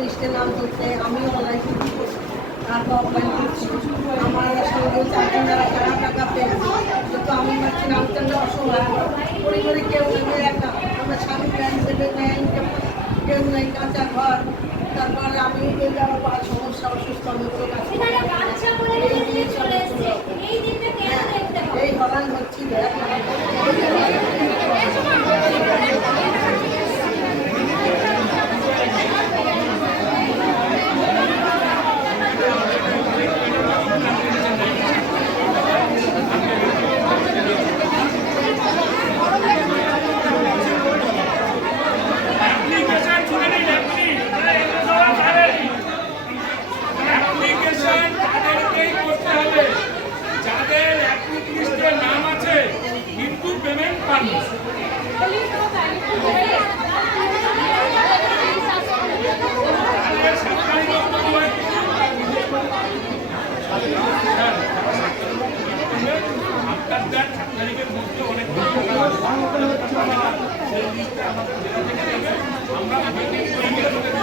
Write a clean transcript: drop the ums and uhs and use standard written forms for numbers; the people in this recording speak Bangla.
লিস্টে নাম করতে আমিও অনলাইন আমার সঙ্গে 4 জন যারা টাকা পেয়েছি, কিন্তু আমি পাচ্ছি না, আমি তো অসহায় পরিবারে কেউ নেই, একা আমরা স্বামী প্যান্ট দেবে নেই, কেউ নেই, কাঁচা ঘর। তারপরে আমি আমার বড় সমস্যা, অসুস্থ এই হরান হচ্ছিল। আমরা